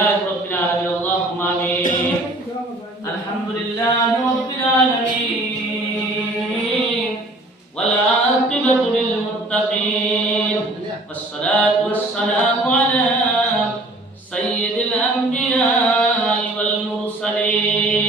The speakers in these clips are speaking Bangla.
لله رب العالمين اللهم آمين الحمد لله رب العالمين والعاقبة للمتقين والصلاة والسلام على سيد الأنبياء والمرسلين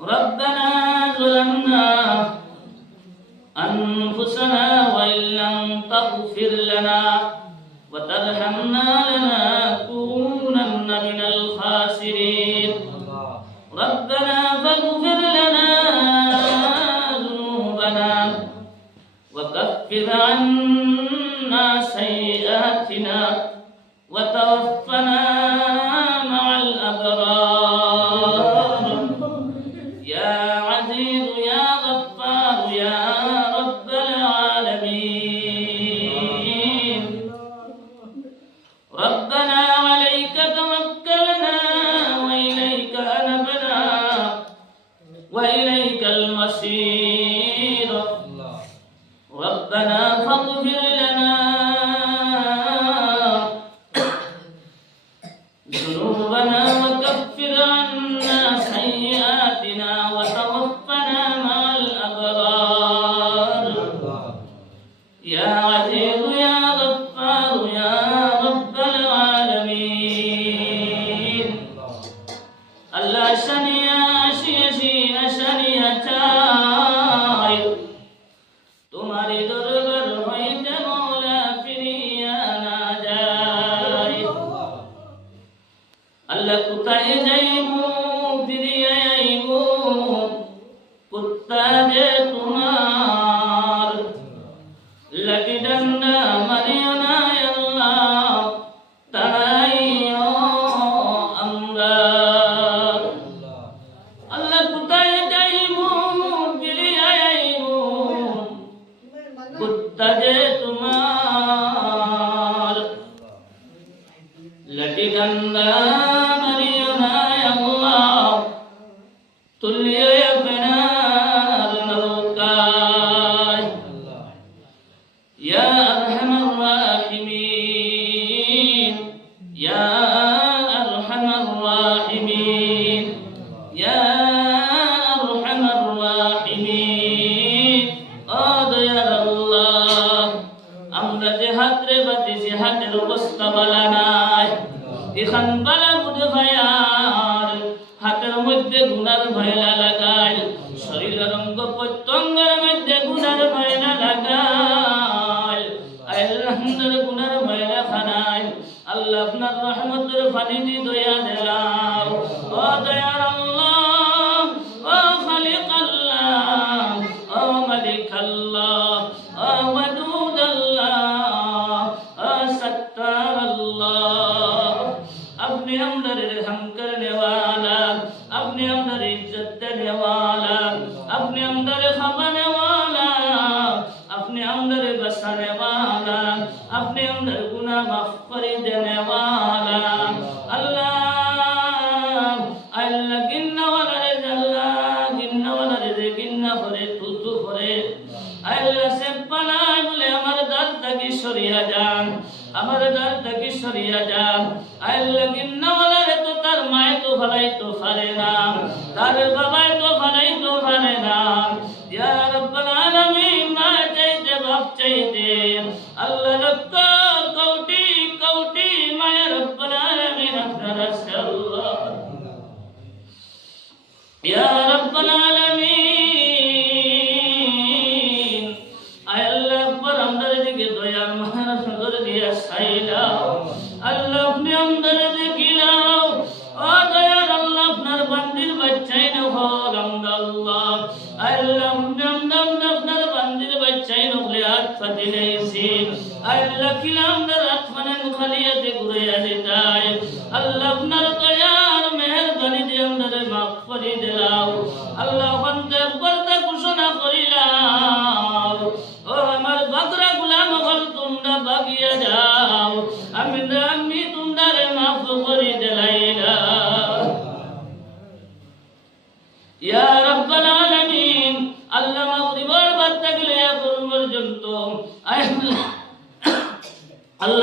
ربنا ظلمنا أنفسنا وإن لم تغفر لنا وترحمنا لنكونن من الخاسرين ربنا فاغفر لنا ذنوبنا وكفر عنا سيئاتنا وتوفنا مع الأبرار يا عزيز يا غفار يا رب العالمين ربنا عليك توكلنا وإليك أنبنا وإليك المصير ربنا فاغفر لنا ذنوبنا وكفر عنا سيئاتنا وتوفنا مع الأبرار يا عزيز يا غفار يا رب العالمين الله شنيا شيشين شنيتا तुम्हारी दरबार হইতে মওলা ফিরিয়া না যায় আল্লাহ কোথায় যাইবো ফিরিয়া আইবো কুত্তা যে তোমার লাঠি ডান্ডা মারিও না আল্লাহ তারাইও আমরা আল্লাহ কোথায় যাইবো ফিরিয়া আইবো কুত্তা যে তোমার লাঠি ডান্ডা মারিও না আল্লাহ তুলিও আপনার নৌকায় ইয়া আরহামার রাহিমিন ইয়া আরহামার রাহিমিন ইয়া আরহামার রাহিমিন ও দয়ার আল্লাহ আমরা যে হাতরে বাতিছি হাতের অবস্থা বালা নাই এখান বালা বুঝে ভাইয়ার হাতের মধ্যে গুনার ভয়লা লাগাই শরীরের অঙ্গ প্রত্যঙ্গের মধ্যে গুনার ভয়লা লাগাই আল্লাহর গুনার ভয়লা খানাই আল্লাহ আপনার রহমতের পানি দি দয়া দিলাম ও দয়ার আল্লাহ ও খালিক আল্লাহ ও মালিক আল্লাহ ও ওয়াদুদ আল্লাহ ও সত্তার আল্লাহ अपने अंदर रहम करने वाला अपने अंदर इज्जत देने वाला अपने अंदर खपाने वाला अपने अंदर बसाने वाला अपने अंदर गुनाह माफ कर देने वाला अल्लाह अल्लाह गिन्ना वाला रे गिन्ना करे तू करे अल्लाह से पनाह बोले हमारे दर्द की सरिया जान আমার দর থেকে সরিয়া যান আল্লাহ গিন্নাওয়ালা রে তো তার মায় তো ভালাই তো পারে না তার বাবাই তো ভালাই তো পারে না ইয়া রাব্বাল আলামিন মা চাইতে বাপ চাইতে আল্লাহ লক্ষ কোটি কোটি মায়া রাব্বাল আলামিন আপনার আছে আল্লাহ ইয়া রাব্বাল আলামিন আল্লাহ পর আমাদের দিকে দয়ার মহারাজ দিয়া সাইলাও আল্লাহ আপনি আমাদের দেখিলাও ও দয়ার আল্লাহ আপনার বান্দির বাচ্চাই না হল আল্লাহ আল্লাহ আপনার বান্দির বাচ্চাই নকলে হাত ফাটিলেছি আল্লাহ কিলাম রাত ফানেন খালিয়াতে ঘুরাইয়া দিতাই আল্লাহ আপনার দয়ার মেহেরবানি দিয়ে আমাদের মাফ করে দিলাও আল্লাহ বন্দে পর্দা ঘোষণা করিলাম ও আমার বাগরা গুলাম হল তোমরা বাগিয়া যাও আমি তোমরা মাফ করে দিলাইলা ইয়া রাব্বাল আলামিন আল্লাহ মাগরিবের বাদ থেকে লিয়া পর্যন্ত আল্লাহ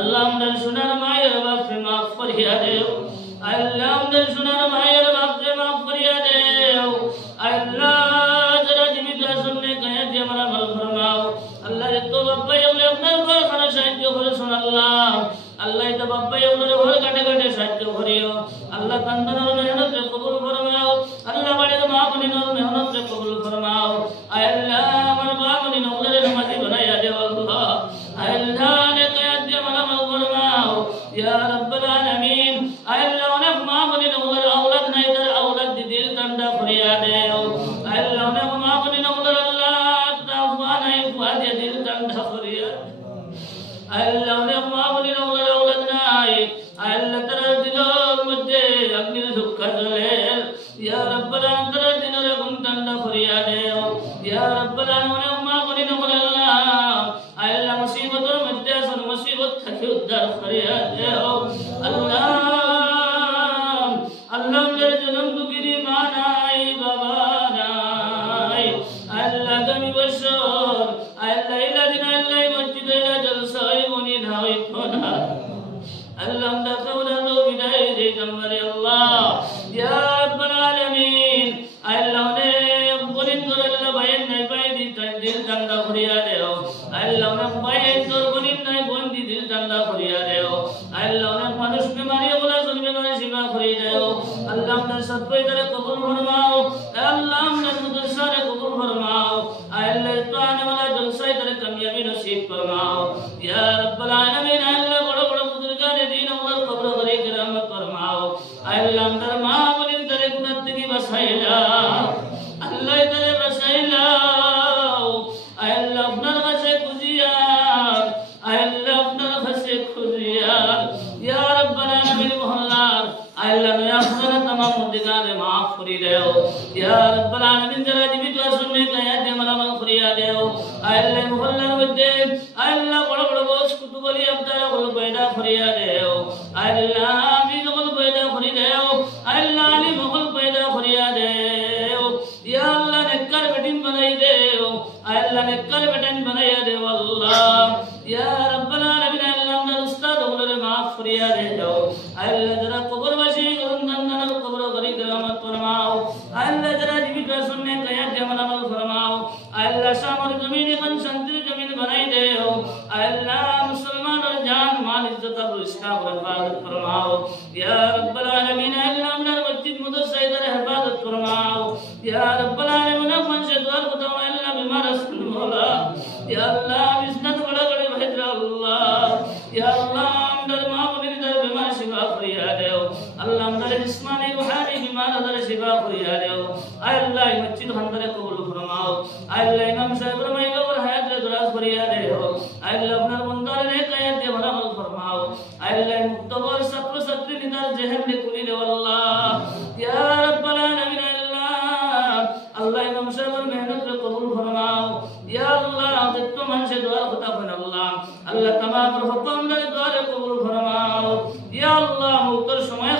আল্লাহ আমাদের সোনার মায়ের বাপকে মাফ করিয়া দেও আল্লাহ আমাদের সোনার মায়ের বাপকে মাফ করিয়া দেও আল্লাহ যারা জীবিত আছেন নেকায়াত দিয়ে আমরা আমল ফরমাও আল্লাহ এত বাপ্পা এগুলো আপনার ঘর খানা সাহায্য করে শোন আল্লাহ আল্লাহ এটা বাপ্পা এগুলো ঘর কাটে কাটে সাহায্য করিও আল্লাহ কান্দানোর মেহনত কবুল ফরমাও আল্লাহ বাড়ির মা বোনের মেহনত কবুল ফরমাও আল্লাহ আমার মা বোনের ওগুলোর নামাজি বানাইয়া দেও আল্লাহ আল্লাহ নেকায়াত দিয়ে আমরা আমল ফরমাও ইয়া রাব্বাল আলামিন আল্লাহ অনেক মা বোনের ওগুলোর আওলাদ নাই তার আওলাদ দিল ঠান্ডা করিয়া দেও আল্লাহ অনেক মা বোনের ওগুলোর আল্লাহ তাওবা নাই ফুয়া দিয়ে দিল ঠান্ডা করিয়া আল্লাহ অনেক মা বোনের ওগুলোর আওলাদ নাই আল্লাহ তার দিলের মধ্যে অগ্নির ঝুঁকা জ্বলে ইয়া রাব্বাল আলামিন তার দিলের আগুন ঠান্ডা করিয়া দেও ইয়া রাব্বাল আলামিন অনেক মা বোনের ওগুলোর আল্লাহ আল্লাহ মুসিবতের মধ্যে আছেন মুসিবত থেকে উদ্ধার করিয়া দেও আল্লাহ আল্লাহ আমাদের জনম দুঃখী মা নাই বাবা নাই আল্লাহ আগামী বছর আল্লাহ ইলা দিন আল্লাহ মসজিদ ইলা জলসা মনি না হইতো না আল্লাহ আমরা কাউলানো বিদায় দিতাম রে আল্লাহ ইয়া রাব্বাল আলামিন আল্লাহ অনেক বলিন করে আল্লাহ বাইন নাই পাই দিল ঠান্ডা করিয়া দেও আল্লাহ অনেক বাইন তোর বলিন নাই বন্দি দিল ঠান্ডা করিয়া দেও আল্লাহ অনেক মানুষ বিমারি বলে শুনবে না সেবা করিয়া দেও আল্লাহ আমাদের সৎপয়দারে কবুল ফরমাও আল্লাহ আমাদের মুদরসারে কবুল ফরমাও আল্লাহ তো আনে वाला জলসায় তারে কামিয়াবি নসিব ফরমাও ইয়া রাব্বাল আলামিন আল্লাহ বড় বড় বুজুর্গানে দিন আল্লাহ কবর করে کرامت ফরমাও আল্লাহ আমাদের মা বলিন তারে গুনাহ থেকে বাঁচাইলা আল্লাহ তারে বাঁচাইলা আল্লাহ আপনার কাছে খুঁজিয়া আল্লাহ আপনার কাছে খুঁজিয়া ইয়া রাব্বাল আলামিন মহল্লার আল্লাহ নয়া আপনারা तमाम মুদিগারে maaf করে দেও ইয়া রাব্বাল আলামিন যারা জীবিত আছেন নেকায়াত দিয়ে মালামাল করিয়া দেও আল্লাহ মহল্লার মধ্যে আল্লাহ বড় বড় বস কুতুবলি আপনারা বল পয়দা করিয়া দেও আল্লাহ আমি বল পয়দা করি দেও আল্লাহ আলী বল পয়দা করিয়া দেও ইয়া আল্লাহ নেকর বেটিন বানাই দেও আল্লাহ নেকর বেটিন বানাইয়া দেও আল্লাহ ইয়া রাব্বাল আলামিন আল্লাহ আমাদের উস্তাদ ওগুলোরে maaf করিয়া দেও আল্লাহ যারা কবরবাসী করুন দান্দানার কবর করি کرامت ফরমাও আল্লাহ যারা জীবিত আছেন নেকায়াত দিয়ে মালামাল ফরমাও আল্লাহ শামর জমিন এখন শান্তির জমিন বানাই দেও আল্লাহ মুসলমানের জান মাল ইজ্জত আর ইসলাম হেফাজত ফরমাও ইয়া রাব্বাল আলামিন আল্লাহ আমাদের মসজিদ মুদরসাইদার হেফাজত ফরমাও ইয়া রাব্বাল আলামিন মানুষে দোয়া করতে আল্লাহ বিমার আছেন মোলা ইয়া আল্লাহ বিজনেস বড় করে ভাইরা আল্লাহ ইয়া আল্লাহ আমাদের মা বোনের দর বিমার শিফা করিয়া দেও আল্লাহ আমাদের জিসমানি রুহানি বিমার দর শিফা করিয়া দেও আল্লাহ মসজিদ ভান্ডারে কবুল ফরমাও আল্লাহ ইমাম সাহেব রমাইলো ওর হায়াত রে দরাজ করিয়া দেও আল্লাহ আপনার বন্দার নেকায়াত দিয়ে মালামাল ফরমাও আল্লাহ মুক্তবর ছাত্র ছাত্রী নিদার জেহেন রে খুলি দেও আল্লাহ ইয়া রাব্বাল আলামিন আল্লাহ ইমাম সাহেবের মেহনত রে কবুল ফরমাও ইয়া আল্লাহ যত মানুষে দোয়া কথা করেন আল্লাহ আল্লাহ তামাম হুকুম রে দোয়া রে কবুল ফরমাও ইয়া আল্লাহ মুক্তর সময়